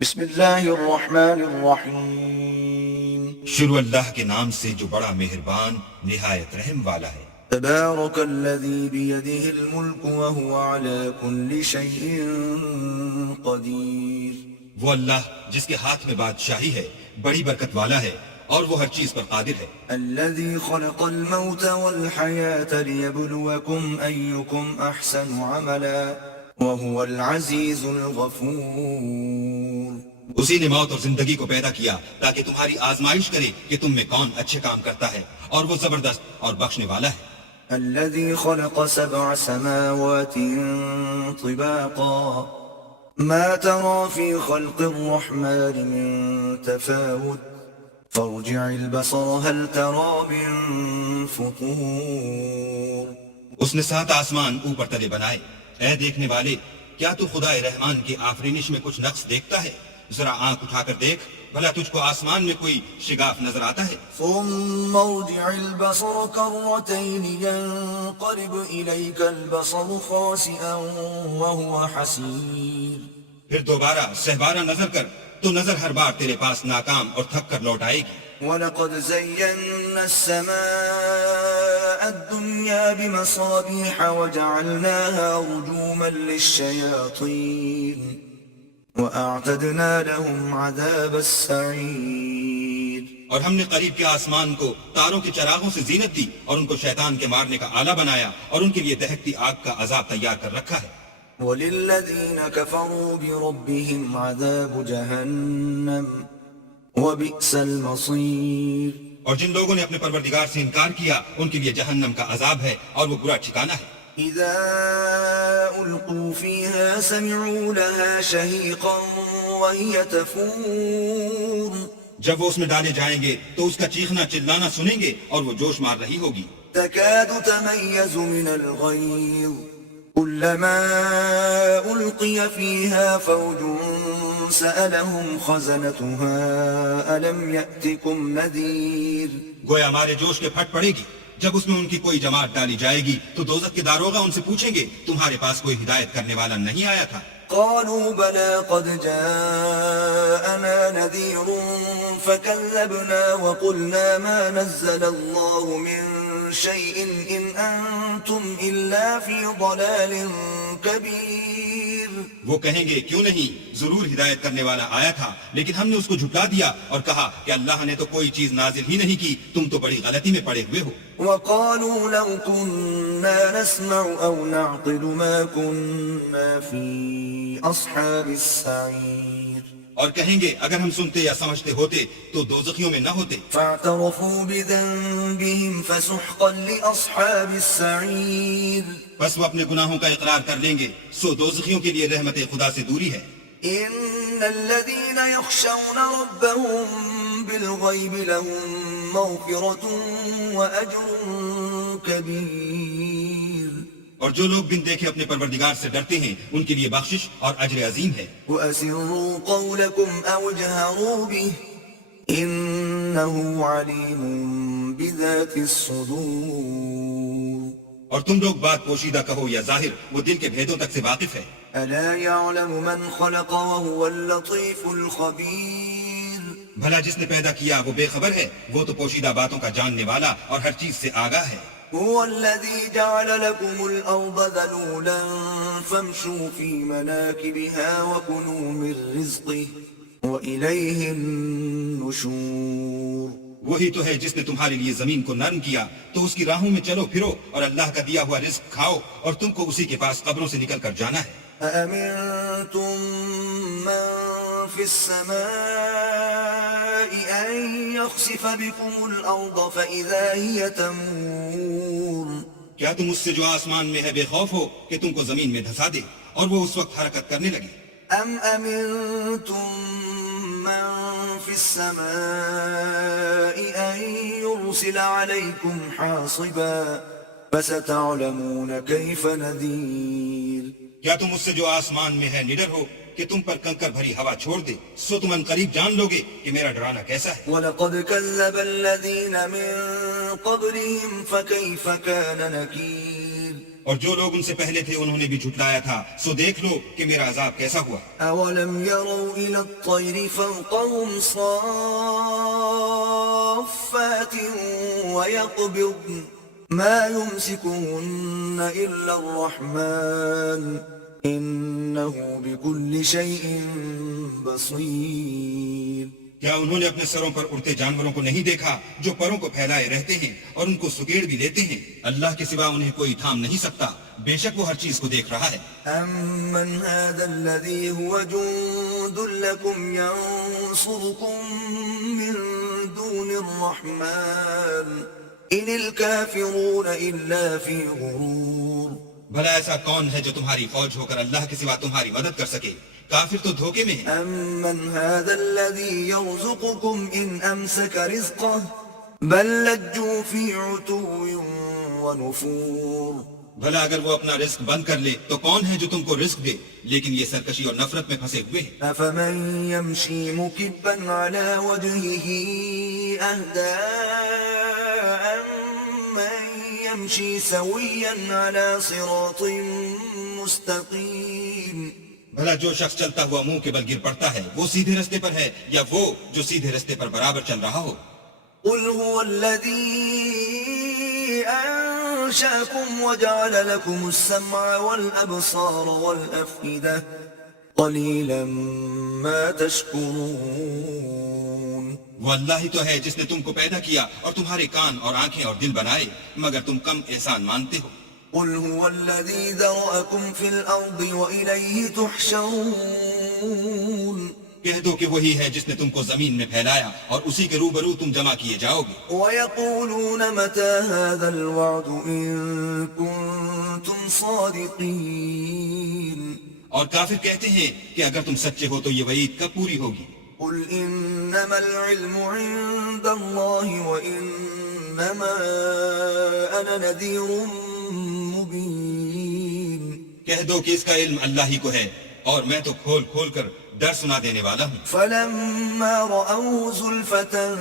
بسم اللہ الرحمن الرحیم شروع اللہ کے نام سے جو بڑا مہربان نہایت رحم والا ہے۔ تبارک الذی بیدہ الملک وہو علی کل شیء قدیر۔ وہ اللہ جس کے ہاتھ میں بادشاہی ہے بڑی برکت والا ہے اور وہ ہر چیز پر قادر ہے۔ الذی خلق الموت والحیاة لیبلوکم ایکم احسن عملا وہو العزیز الغفور۔ اسی نے موت اور زندگی کو پیدا کیا تاکہ تمہاری آزمائش کرے کہ تم میں کون اچھے کام کرتا ہے، اور وہ زبردست اور بخشنے والا ہے۔ الذي خلق 7 سماوات طباقا ما ترى في خلق الرحمن من تفاوت فارجع البصر هل ترى من فطور۔ اس نے 7 آسمان اوپر تلے بنائے۔ اے دیکھنے والے، کیا تو خدائے رحمان کی آفرینش میں کچھ نقص دیکھتا ہے؟ ذرا آنکھ اٹھا کر دیکھ، بھلا تجھ کو آسمان میں کوئی شگاف نظر آتا ہے؟ ثم ارجع البصر كرتين ينقلب إليك البصر خاسئا وهو حسير۔ پھر دوبارہ سہبارہ نظر کر تو نظر ہر بار تیرے پاس ناکام اور تھک کر لوٹ آئے گی۔ وَلَقَدْ زَيَّنَّا السَّمَاءَ الدُّنْيَا بِمَصَابِيحَ وَجَعَلْنَاهَا رُجُومًا لِلشَّيَاطِينِ وَأَعْتَدْنَا لَهُمْ عَذَابَ السَّعِيرِ۔ اور ہم نے قریب کے آسمان کو تاروں کے چراغوں سے زینت دی اور ان کو شیطان کے مارنے کا آلہ بنایا اور ان کے لیے دہکتی آگ کا عذاب تیار کر رکھا ہے۔ وَلِلَّذِينَ كَفَرُوا بِرَبِّهِمْ عَذَابُ جَهَنَّمَ وَبِئْسَ الْمَصِيرُ۔ اور جن لوگوں نے اپنے پروردگار سے انکار کیا ان کے لیے جہنم کا عذاب ہے اور وہ برا ٹھکانہ ہے۔ اذا القوا فيها سمعوا لها شهيقا وهي تفور۔ جب وہ اس میں ڈالے جائیں گے تو اس کا چیخنا چلانا سنیں گے اور وہ جوش مار رہی ہوگی۔ تكاد تميز من الغيظ كلما ألقي فيها فوج سألهم خزنتها ألم يأتكم نذير۔ گویا ہمارے جوش کے پھٹ پڑے گی۔ جب اس میں ان کی کوئی جماعت ڈالی جائے گی تو دوزخ کے داروغہ ان سے پوچھیں گے تمہارے پاس کوئی ہدایت کرنے والا نہیں آیا تھا؟ قالوا بلى قد جاءنا نذير فكذبنا وقلنا ما نزل الله من شيء إن أنتم إلا في ضلال كبير۔ وہ کہیں گے کیوں نہیں، ضرور ہدایت کرنے والا آیا تھا، لیکن ہم نے اس کو جھٹلا دیا اور کہا کہ اللہ نے تو کوئی چیز نازل ہی نہیں کی، تم تو بڑی غلطی میں پڑے ہوئے ہو۔ وقالوا لو كنا نسمع أو نعقل ما كنا في أصحاب السعير۔ اور کہیں گے اگر ہم سنتے یا سمجھتے ہوتے تو دوزخیوں میں نہ ہوتے۔ فاعترفوا بذنبهم فسحقا لأصحاب السعير۔ بس وہ اپنے گناہوں کا اقرار کر لیں گے، سو دوزخیوں کے لیے رحمت خدا سے دوری ہے۔ إن الذين يخشون ربهم بالغيب لهم مغفرة وأجر كبير۔ اور جو لوگ بن دیکھے اپنے پروردگار سے ڈرتے ہیں ان کے لیے بخشش اور اجر عظیم ہے۔ وأسروا قولكم أو اجهروا به إنه عليم بذات الصدور۔ اور تم لوگ بات پوشیدہ کہو یا ظاہر، وہ دل کے بھیدوں تک سے واقف ہے۔ ألا يعلم من خلق وهو اللطيف الخبير۔ بھلا جس نے پیدا کیا وہ بے خبر ہے، وہ تو پوشیدہ باتوں کا جاننے والا اور ہر چیز سے آگاہ ہے۔ هو الذي جعل لكم الأرض ذلولا فامشوا في مناكبها وكلوا من رزقه وإليه النشور۔ وہی تو ہے جس نے تمہارے لیے زمین کو نرم کیا تو اس کی راہوں میں چلو پھرو اور اللہ کا دیا ہوا رزق کھاؤ، اور تم کو اسی کے پاس قبروں سے نکل کر جانا ہے۔ أأمنتم من في السماء أن يخسف بكم الأرض فإذا هي تمور۔ کیا تم اس سے جو آسمان میں ہے بے خوف ہو کہ تم کو زمین میں دھسا دے اور وہ اس وقت حرکت کرنے لگے؟ أم أمنتم من في السماء أن يرسل عليكم حاصبا فستعلمون كيف نذير۔ کیا تم اس سے جو آسمان میں ہے نڈر ہو کہ تم پر کنکر بھری ہوا چھوڑ دے، سو تم عنقریب جان لوگے کہ میرا ڈرانا کیسا ہے۔ وَلَقَدْ كَذَّبَ الَّذِينَ مِن قَبْلِهِمْ فَكَيْفَ كَانَ نَكِيرِ۔ اور جو لوگ ان سے پہلے تھے انہوں نے بھی جھٹلایا تھا، سو دیکھ لو کہ میرا عذاب کیسا ہوا۔ أَوَلَمْ يَرَوْا إِلَى الطَّيْرِ فَوْقَهُمْ صَافَّاتٍ وَيَقْبِضْنَ مَا يُمْسِكُهُنَّ إِلَّا الرَّحْمَنُ إِنَّهُ بِكُلِّ شَيْءٍ بَصِيرٌ۔ کیا انہوں نے اپنے سروں پر اڑتے جانوروں کو نہیں دیکھا جو پروں کو پھیلائے رہتے ہیں اور ان کو سکیڑ بھی لیتے ہیں؟ اللہ کے سوا انہیں کوئی تھام نہیں سکتا، بے شک وہ ہر چیز کو دیکھ رہا ہے۔ أَمَّنْ هَذَا الَّذِي هُوَ جُندٌ لَكُمْ يَنصُرُكُم مِّن دُونِ الرَّحْمَنِ إِنِ الْكَافِرُونَ إِلَّا فِي غُرُورٍ۔ بھلا ایسا کون ہے جو تمہاری فوج ہو کر اللہ کے سوا تمہاری مدد کر سکے؟ کافر تو دھوکے میں ہے۔ أَمَّنْ هَذَا الَّذِي يَرْزُقُكُمْ إِنْ أَمْسَكَ رِزْقَهُ بَل لَّجُّوا فِي عُتُوٍّ وَنُفُورٍ۔ بھلا اگر وہ اپنا رزق بند کر لے تو کون ہے جو تم کو رزق دے؟ لیکن یہ سرکشی اور نفرت میں پھنسے ہوئے ہیں۔ أَفَمَن يَمْشِي مُكِبًّا عَلَى وَجْهِهِ أَهْدَىٰ أَمَّن يَمْشِي سَوِيًّا عَلَى صِرَاطٍ مُّسْتَقِيمٍ۔ بھلا جو شخص چلتا ہوا منہ کے بل گر پڑتا ہے وہ سیدھے رستے پر ہے یا وہ جو سیدھے رستے پر برابر چل رہا ہو؟ قُلْ هُوَ الَّذِي أَنشَأَكُمْ وَجَعَلَ لَكُمُ السَّمْعَ وَالْأَبْصَارَ وَالْأَفْئِدَةَ قَلِيلًا مَا تَشْكُرُونَ۔ وہ اللہ ہی تو ہے جس نے تم کو پیدا کیا اور تمہارے کان اور آنکھیں اور دل بنائے، مگر تم کم احسان مانتے ہو۔ قُلْ هُوَ الَّذِي ذَرَأَكُمْ فِي الْأَرْضِ وَإِلَيْهِ تُحْشَرُونَ۔ کہہ دو کہ وہی ہے جس نے تم کو زمین میں پھیلایا اور اسی کے روبرو تم جمع کیے جاؤ گے۔ وَيَقُولُونَ مَتَى هَذَا الْوَعْدُ إِن كُنتُمْ صَادِقِينَ۔ اور کافر کہتے ہیں کہ اگر تم سچے ہو تو یہ وعید کب پوری ہوگی؟ قُلْ إِنَّمَا الْعِلْمُ عِندَ اللَّهِ وَإِنَّمَا أَنَا نَذِيرٌ مُبِينٌ۔ کہہ دو کہ اس کا علم اللہ ہی کو ہے اور میں تو کھول کھول کر ڈر سنا دینے والا ہوں۔ فَلَمَّا رَأَوْهُ زُلْفَةً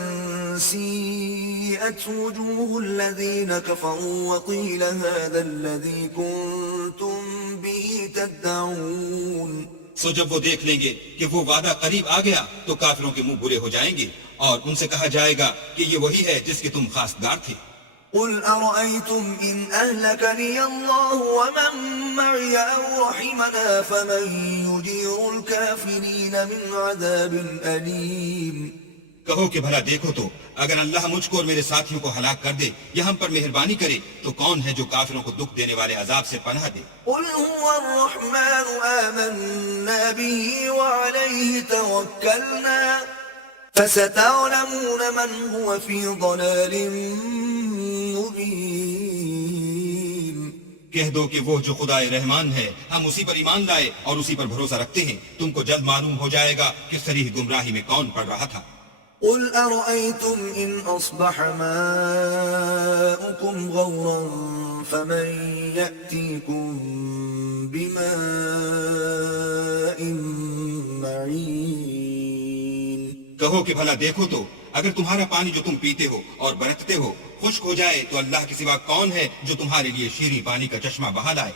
سِيئَتْ وُجُوهُ الَّذِينَ كَفَرُوا وَقِيلَ هَذَا الَّذِي كُنتُم بِهِ تَدَّعُونَ۔ سو جب وہ دیکھ لیں گے کہ وہ وعدہ قریب آ گیا تو کافروں کے منہ برے ہو جائیں گے اور ان سے کہا جائے گا کہ یہ وہی ہے جس کے تم خواستگار تھے۔ قُلْ أَرَأَيْتُمْ إِنْ أَهْلَكَنِيَ اللَّهُ وَمَن مَّعِيَ أَوْ رَحِمَنَا فَمَن يُجِيرُ الْكَافِرِينَ مِنْ عَذَابٍ أَلِيمٍ۔ کہو کہ بھلا دیکھو تو اگر اللہ مجھ کو اور میرے ساتھیوں کو ہلاک کر دے یا ہم پر مہربانی کرے تو کون ہے جو کافروں کو دکھ دینے والے عذاب سے پناہ دے؟ قُلْ هُوَ الرَّحْمَنُ آمَنَّا بِهِ وَعَلَيْهِ تَوَكَّلْنَا فَسَتَعْلَمُونَ مَنْ هُوَ فِي ضَلَالٍ مُبِينٍ۔ کہہ دو کہ وہ جو خدا رحمان ہے ہم اسی پر ایمان لائے اور اسی پر بھروسہ رکھتے ہیں، تم کو جلد معلوم ہو جائے گا کہ صریح گمراہی میں کون پڑ رہا تھا۔ قُلْ أَرَأَيْتُمْ إِنْ أَصْبَحَ مَاؤُكُمْ غَوْرًا فَمَن يَأْتِيكُم بِمَاءٍ مَّعِينٍ۔ کہو کہ بھلا دیکھو تو اگر تمہارا پانی جو تم پیتے ہو اور برتتے ہو خشک ہو جائے تو اللہ کے سوا کون ہے جو تمہارے لیے شیریں پانی کا چشمہ بہا لائے؟